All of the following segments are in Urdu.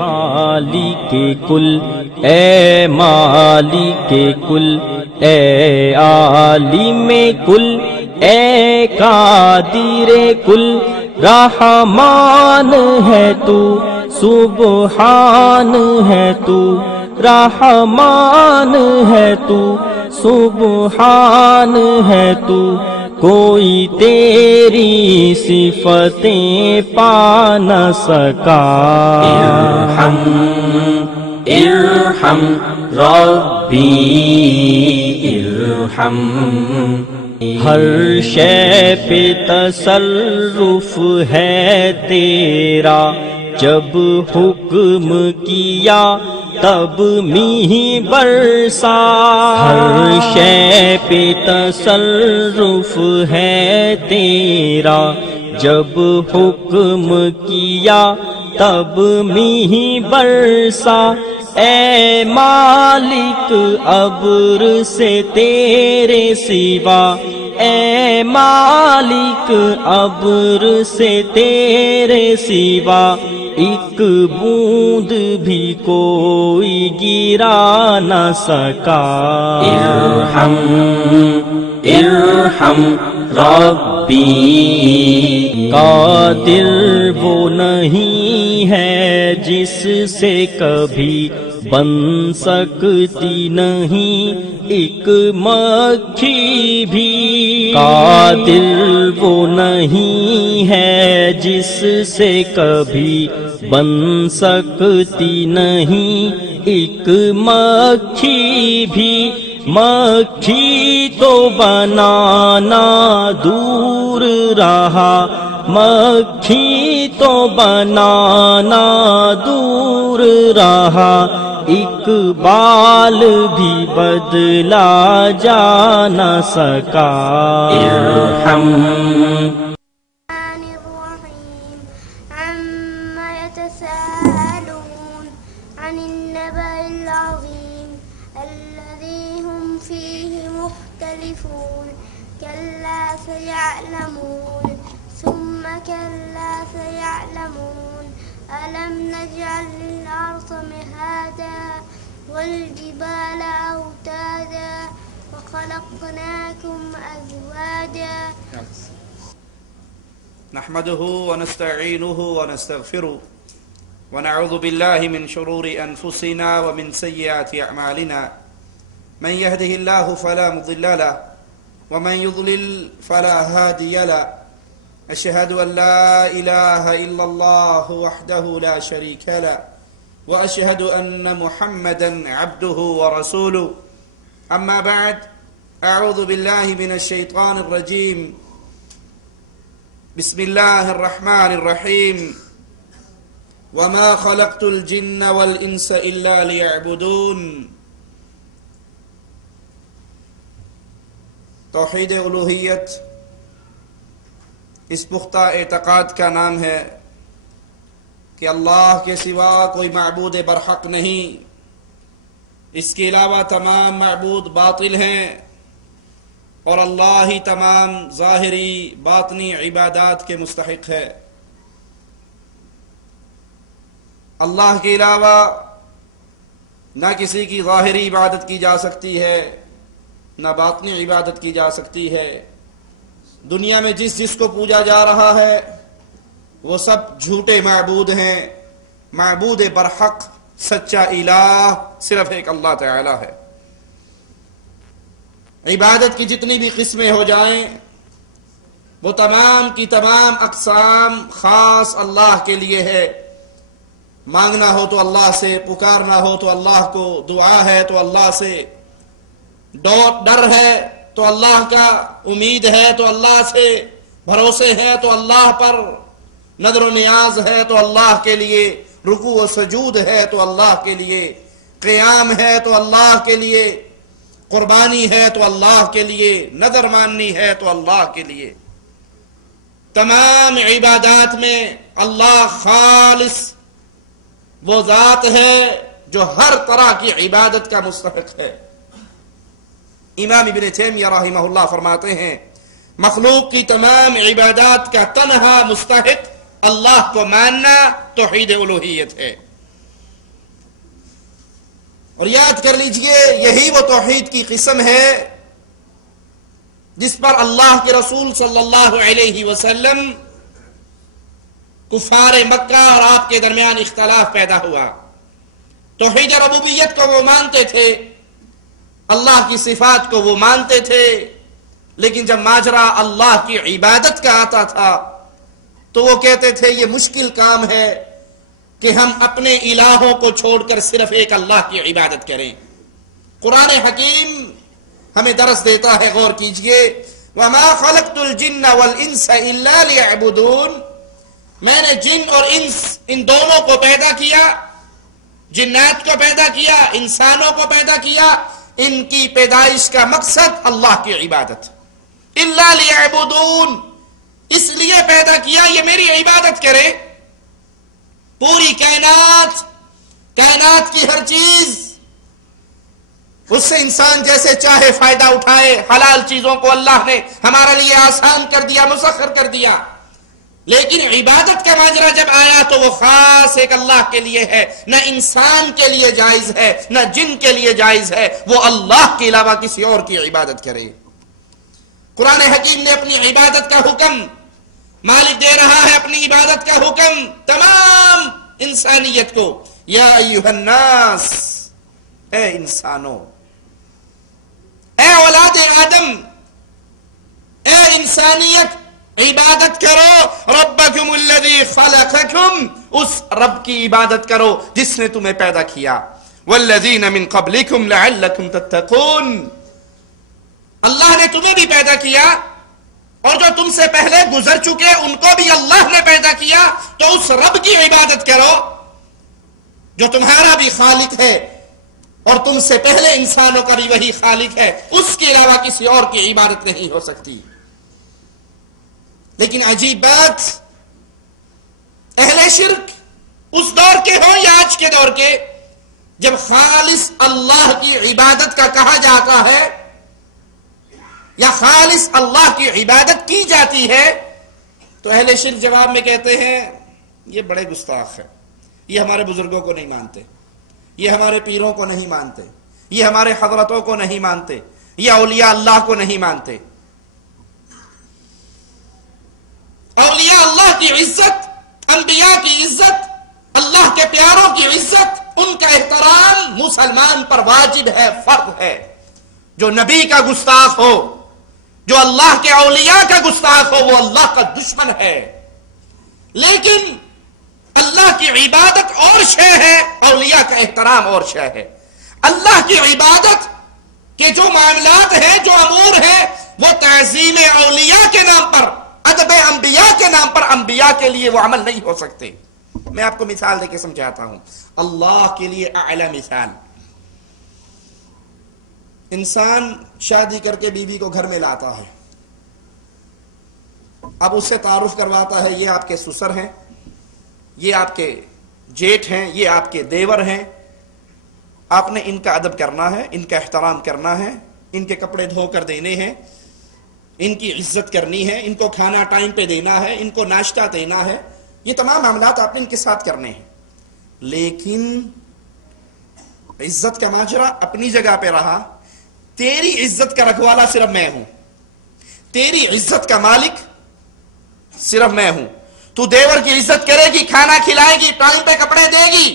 خالق کل، اے مالک کل، اے عالم کل، اے قادر کل، رحمان ہے تو، سبحان ہے تو، رحمان ہے تو، سبحان ہے تو، کوئی تیری صفتیں پا نہ سکا۔ ارحم ارحم ربی ارحم، ہر شے پہ تصرف ہے تیرا، جب حکم کیا تب میہ برسا، ہر شے پہ تصرف ہے تیرا، جب حکم کیا تب میہ برسا، اے مالک ابر سے تیرے سوا، اے مالک ابر سے تیرے سوا، ایک بوند بھی کوئی گرا نہ سکا۔ ارحم ارحم ربی، قادر وہ نہیں ہے جس سے کبھی بن سکتی نہیں ایک مکھی بھی، قادر وہ نہیں ہے جس سے کبھی بن سکتی نہیں ایک مکھی بھی، مکھی تو بنانا دور رہا، مکھی تو بنانا دور رہا، ایک بال بھی بدلا جا نہ سکا۔ ارحم عن النبأ العظيم الذي هم فيه مختلفون، كلا سيعلمون ثم كلا سيعلمون، ألم نجعل الأرض مهادا والجبال أوتادا وخلقناكم أزواجا۔ نحمده ونستعينه ونستغفره ونعوذ بالله من شرور أنفسنا ومن سيئات أعمالنا، من يهده الله فلا مضل له ومن يضلل فلا هادي له، أشهد أن لا إله إلا الله وحده لا شريك له، وأشهد أن محمدا عبده ورسوله، أما بعد، أعوذ بالله من الشيطان الرجيم، بسم الله الرحمن الرحيم، وما خلقت الجن والانس الا ليعبدون۔ توحید الوہیت اس پختہ اعتقاد کا نام ہے کہ اللہ کے سوا کوئی معبود برحق نہیں، اس کے علاوہ تمام معبود باطل ہیں، اور اللہ ہی تمام ظاہری باطنی عبادات کے مستحق ہے۔ اللہ کے علاوہ نہ کسی کی ظاہری عبادت کی جا سکتی ہے، نہ باطنی عبادت کی جا سکتی ہے۔ دنیا میں جس جس کو پوجا جا رہا ہے وہ سب جھوٹے معبود ہیں، معبود برحق سچا الہ صرف ایک اللہ تعالی ہے۔ عبادت کی جتنی بھی قسمیں ہو جائیں وہ تمام کی تمام اقسام خاص اللہ کے لیے ہے۔ مانگنا ہو تو اللہ سے، پکارنا ہو تو اللہ کو، دعا ہے تو اللہ سے، ڈر ہے تو اللہ کا، امید ہے تو اللہ سے، بھروسے ہے تو اللہ پر، نظر و نیاز ہے تو اللہ کے لیے، رکوع و سجود ہے تو اللہ کے لیے، قیام ہے تو اللہ کے لیے، قربانی ہے تو اللہ کے لیے، نظر ماننی ہے تو اللہ کے لیے۔ تمام عبادات میں اللہ خالص وہ ذات ہے جو ہر طرح کی عبادت کا مستحق ہے۔ امام ابن تیمیہ رحمہ اللہ فرماتے ہیں مخلوق کی تمام عبادات کا تنہا مستحق اللہ کو ماننا توحید الوہیت ہے۔ اور یاد کر لیجئے یہی وہ توحید کی قسم ہے جس پر اللہ کے رسول صلی اللہ علیہ وسلم کفار مکہ اور آپ کے درمیان اختلاف پیدا ہوا. توحید ربوبیت کو وہ مانتے تھے، اللہ کی صفات کو وہ مانتے تھے، لیکن جب ماجرا اللہ کی عبادت کا آتا تھا تو وہ کہتے تھے یہ مشکل کام ہے کہ ہم اپنے الہوں کو چھوڑ کر صرف ایک اللہ کی عبادت کریں. قرآن حکیم ہمیں درس دیتا ہے، غور کیجئے. وَمَا خَلَقْتُ الْجِنَّ وَالْإِنسَ إِلَّا لِيَعْبُدُونَ، میں نے جن اور انس ان دونوں کو پیدا کیا، جنات کو پیدا کیا، انسانوں کو پیدا کیا، ان کی پیدائش کا مقصد اللہ کی عبادت. إِلَّا لِيَعْبُدُونَ، اس لیے پیدا کیا یہ میری عبادت کرے. پوری کائنات کی ہر چیز، اس سے انسان جیسے چاہے فائدہ اٹھائے. حلال چیزوں کو اللہ نے ہمارے لیے آسان کر دیا، مسخر کر دیا، لیکن عبادت کا ماجرا جب آیا تو وہ خاص ایک اللہ کے لیے ہے، نہ انسان کے لیے جائز ہے نہ جن کے لیے جائز ہے وہ اللہ کے علاوہ کسی اور کی عبادت کرے. قرآن حکیم نے اپنی عبادت کا حکم، مالک دے رہا ہے اپنی عبادت کا حکم تمام انسانیت کو. یا ایھا الناس، اے انسانوں، اے اولاد آدم، اے انسانیت، عبادت کرو ربکم الذی خلقکم، اس رب کی عبادت کرو جس نے تمہیں پیدا کیا. والذین من قبلکم لعلکم تتقون، اللہ نے تمہیں بھی پیدا کیا اور جو تم سے پہلے گزر چکے ان کو بھی اللہ نے پیدا کیا. تو اس رب کی عبادت کرو جو تمہارا بھی خالق ہے اور تم سے پہلے انسانوں کا بھی وہی خالق ہے، اس کے علاوہ کسی اور کی عبادت نہیں ہو سکتی. لیکن عجیب بات، اہل شرک اس دور کے ہوں یا آج کے دور کے، جب خالص اللہ کی عبادت کا کہا جاتا ہے یا خالص اللہ کی عبادت کی جاتی ہے تو اہل شرک جواب میں کہتے ہیں یہ بڑے گستاخ ہیں، یہ ہمارے بزرگوں کو نہیں مانتے، یہ ہمارے پیروں کو نہیں مانتے، یہ ہمارے حضرتوں کو نہیں مانتے، یہ اولیاء اللہ کو نہیں مانتے. اولیاء اللہ کی عزت، انبیاء کی عزت، اللہ کے پیاروں کی عزت، ان کا احترام مسلمان پر واجب ہے، فرض ہے. جو نبی کا گستاخ ہو، جو اللہ کے اولیاء کا گستاخ ہو، وہ اللہ کا دشمن ہے. لیکن اللہ کی عبادت اور شے ہے، اولیاء کا احترام اور شے ہے. اللہ کی عبادت کے جو معاملات ہیں، جو امور ہیں، وہ تعظیم اولیاء کے نام پر، ادب انبیاء کے نام پر، انبیاء کے لیے وہ عمل نہیں ہو سکتے. میں آپ کو مثال دے کے سمجھاتا ہوں. اللہ کے لیے اعلی مثال، انسان شادی کر کے بیوی کو گھر میں لاتا ہے، اب اس سے تعارف کرواتا ہے یہ آپ کے سسر ہیں، یہ آپ کے جیٹھ ہیں، یہ آپ کے دیور ہیں، آپ نے ان کا ادب کرنا ہے، ان کا احترام کرنا ہے، ان کے کپڑے دھو کر دینے ہیں، ان کی عزت کرنی ہے، ان کو کھانا ٹائم پہ دینا ہے، ان کو ناشتہ دینا ہے. یہ تمام معاملات آپ نے ان کے ساتھ کرنے ہیں. لیکن عزت کا ماجرا اپنی جگہ پہ رہا. تیری عزت کا رکھوالا صرف میں ہوں، تیری عزت کا مالک صرف میں ہوں. تو دیور کی عزت کرے گی، کھانا کھلائے گی، ٹائم پہ کپڑے دے گی،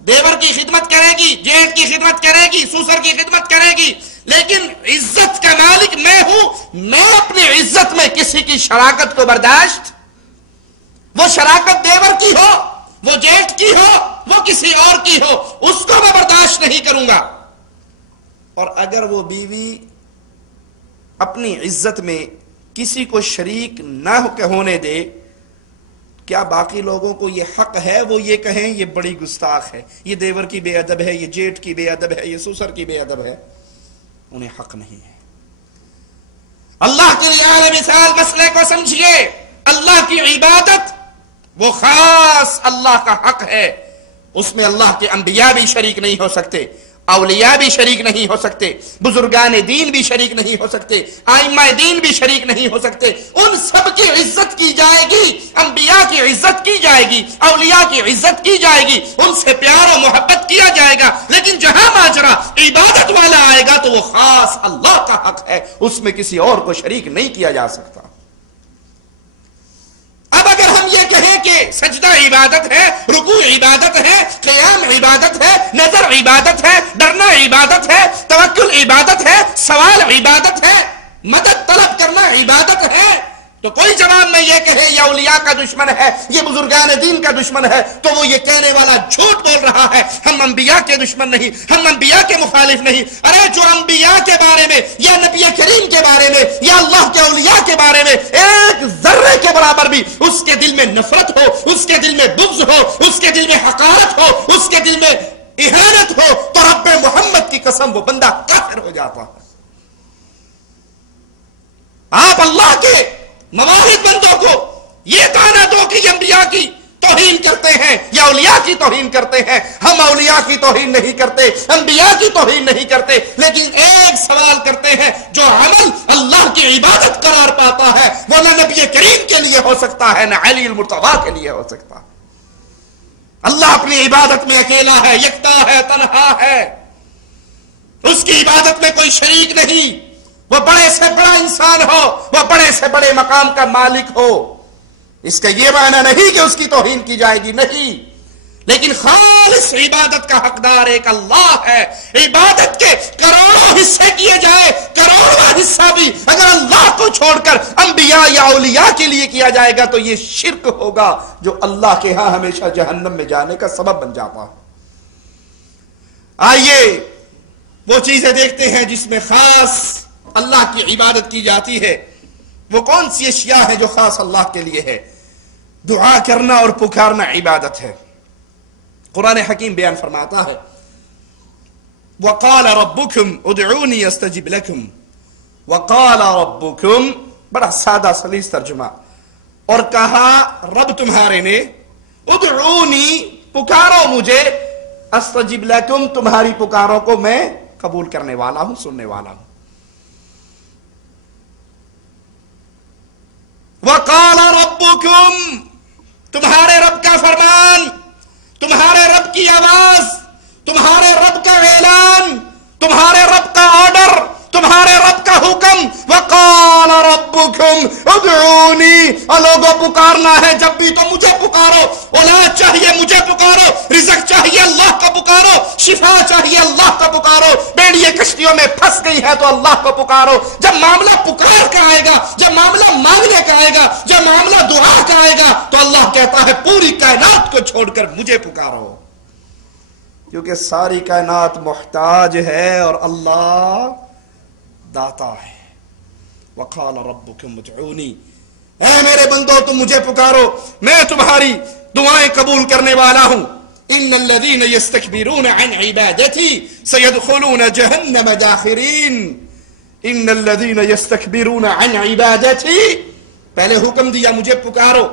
دیور کی خدمت کرے گی، جیٹھ کی خدمت کرے گی، سسر کی خدمت کرے گی، لیکن عزت کا مالک میں ہوں. میں اپنی عزت میں کسی کی شراکت کو برداشت، وہ شراکت دیور کی ہو، وہ جیٹھ کی ہو، وہ کسی اور کی ہو، اس کو میں برداشت نہیں کروں گا. اور اگر وہ بیوی اپنی عزت میں کسی کو شریک نہ ہونے دے، کیا باقی لوگوں کو یہ حق ہے وہ یہ کہیں یہ بڑی گستاخ ہے، یہ دیور کی بے ادب ہے، یہ جیٹھ کی بے ادب ہے، یہ سسر کی بے ادب ہے؟ انہیں حق نہیں ہے. اللہ کے لیے اعلی مثال مسئلے کو سمجھیے. اللہ کی عبادت وہ خاص اللہ کا حق ہے، اس میں اللہ کے انبیاء بھی شریک نہیں ہو سکتے، اولیاء بھی شریک نہیں ہو سکتے، بزرگان دین بھی شریک نہیں ہو سکتے، ائمہ دین بھی شریک نہیں ہو سکتے۔ ان سب کی عزت کی جائے گی، انبیاء کی عزت کی جائے گی، اولیاء کی عزت کی جائے گی، ان سے پیار و محبت کیا جائے گا، لیکن جہاں ماجرا عبادت والا آئے گا تو وہ خاص اللہ کا حق ہے، اس میں کسی اور کو شریک نہیں کیا جا سکتا۔ اب اگر ہم یہ کہیں کہ سجدہ عبادت ہے، رکوع عبادت ہے، قیام عبادت ہے، نظر عبادت ہے، ڈرنا عبادت ہے، توکل عبادت ہے، سوال عبادت ہے، مدد طلب کرنا عبادت ہے، تو کوئی جواب میں یہ کہے یہ اولیاء کا دشمن ہے، یہ بزرگان دین کا دشمن ہے، تو وہ یہ کہنے والا جھوٹ بول رہا ہے۔ ہم انبیاء کے دشمن نہیں، ہم انبیاء کے مخالف نہیں۔ ارے جو انبیاء کے بارے میں یا نبی کریم کے بارے میں یا اللہ کے اولیاء کے بارے میں ایک ذرے کے برابر بھی اس کے دل میں نفرت ہو، اس کے دل میں بغض ہو، اس کے دل میں حقارت ہو، اس کے دل میں اہانت ہو، تو رب محمد کی قسم وہ بندہ کافر ہو جاتا ہے۔ آپ اللہ کے مواحد بندوں کو یہ کہنا دو کہ یہ انبیاء کی توہین کرتے ہیں یا اولیاء کی توہین کرتے ہیں۔ ہم اولیاء کی توہین نہیں کرتے، انبیاء کی توہین نہیں کرتے، لیکن ایک سوال کرتے ہیں، جو عمل اللہ کی عبادت قرار پاتا ہے وہ نہ نبی کریم کے لیے ہو سکتا ہے، نہ علی المرتضیٰ کے لیے ہو سکتا ہے۔ اللہ اپنی عبادت میں اکیلا ہے، یکتا ہے، تنہا ہے، اس کی عبادت میں کوئی شریک نہیں۔ وہ بڑے سے بڑا انسان ہو، وہ بڑے سے بڑے مقام کا مالک ہو، اس کا یہ معنی نہیں کہ اس کی توہین کی جائے گی، نہیں، لیکن خالص عبادت کا حقدار ایک اللہ ہے۔ عبادت کے کروڑوں حصے کیے جائے، کروڑواں حصہ بھی اگر اللہ کو چھوڑ کر انبیاء یا اولیاء کے لیے کیا جائے گا تو یہ شرک ہوگا، جو اللہ کے ہاں ہمیشہ جہنم میں جانے کا سبب بن جاتا ہے۔ آئیے وہ چیزیں دیکھتے ہیں جس میں خاص اللہ کی عبادت کی جاتی ہے۔ وہ کون سی اشیاء ہیں جو خاص اللہ کے لیے ہے؟ دعا کرنا اور پکارنا عبادت ہے۔ قرآن حکیم بیان فرماتا ہے، وَقَالَ رَبُّكُمْ اُدْعُونِي أَسْتَجِبْ لَكُمْ۔ وَقَالَ رَبُّكُمْ، بڑا سادہ سلیس ترجمہ، اور کہا رب تمہارے نے، اُدْعُونِي، پکارو مجھے، أَسْتَجِبْ لَكُمْ، تمہاری پکاروں کو میں قبول کرنے والا ہوں، سننے والا ہوں۔ وَقَالَ رَبُّكُمْ، تمہارے رب کا فرمان، تمہارے رب کی آواز، تمہارے رب کا اعلان، تمہارے رب کا آرڈر، تمہارے رب کا حکم۔ وَقَالَ رَبُّكُمْ اُدْعُونِي، لوگوں پکارنا ہے جب بھی تو مجھے پکارو، اولاد چاہیے مجھے پکارو، رزق چاہیے اللہ کا پکارو، شفا چاہیے اللہ کا پکارو، بیڑیاں کشتیوں میں پھنس گئی ہے تو اللہ کو پکارو۔ جب معاملہ پکار کا آئے گا، جب معاملہ مانگنے کا آئے گا، جب معاملہ دعا کا آئے گا تو اللہ کہتا ہے پوری کائنات کو چھوڑ کر مجھے پکارو، کیونکہ ساری کائنات محتاج ہے اور اللہ داتا ہے۔ وَقَالَ رَبُّكُمْ ادْعُونِي، اے میرے بندو تم مجھے پکارو، میں تمہاری دعائیں قبول کرنے والا ہوں۔ إِنَّ الَّذِينَ يَسْتَكْبِرُونَ عَنْ عِبَادَتِي سَيَدْخُلُونَ جَهَنَّمَ دَاخِرِينَ۔ إِنَّ الَّذِينَ يَسْتَكْبِرُونَ عَنْ عِبَادَتِي، پہلے حکم دیا مجھے پکارو،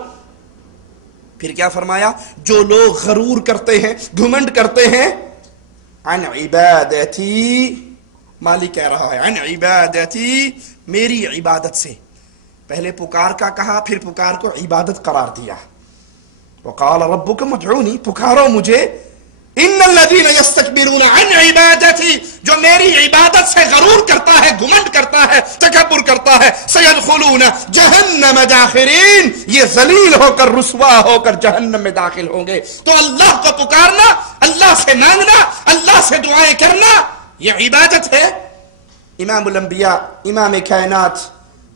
پھر کیا فرمایا؟ جو لوگ غرور کرتے ہیں، گھمنڈ کرتے ہیں، عن عبادتی، مالک کہہ رہا ہے عن عبادتی، میری عبادت سے۔ پہلے پکار کا کہا، پھر پکار کو عبادت قرار دیا۔ وقال ربکم ادعونی، پکارو مجھے۔ ان الذین یستکبرون عن عبادتی، جو میری عبادت سے غرور کرتا ہے، گھمنڈ کرتا ہے، تکبر کرتا ہے، سیدخلون جہنم داخرین، یہ ذلیل ہو کر، رسوا ہو کر جہنم میں داخل ہوں گے۔ تو اللہ کو پکارنا، اللہ سے مانگنا، اللہ سے دعائیں کرنا، یہ عبادت ہے۔ امام الانبیاء، امام کائنات،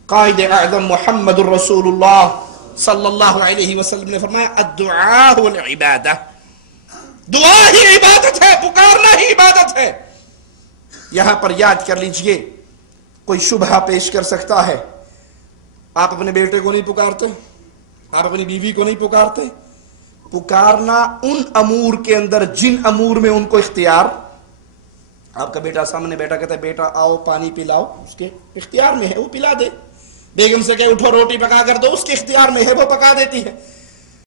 قائد اعظم محمد الرسول اللہ صلی اللہ علیہ وسلم نے فرمایا الدعاء والعبادہ، دعا ہی عبادت ہے، پکارنا ہی عبادت ہے۔ یہاں پر یاد کر لیجئے، کوئی شبہ پیش کر سکتا ہے، آپ اپنے بیٹے کو نہیں پکارتے، آپ اپنی بیوی کو نہیں پکارتے۔ پکارنا ان امور کے اندر جن امور میں ان کو اختیار، آپ کا بیٹا سامنے بیٹا کہتا ہے بیٹا آؤ پانی پلاؤ، اس کے اختیار میں ہے، وہ پلا دے۔ بیگم سے کہ اٹھو روٹی پکا کر دو، اس کے اختیار میں ہے، وہ پکا دیتی ہے۔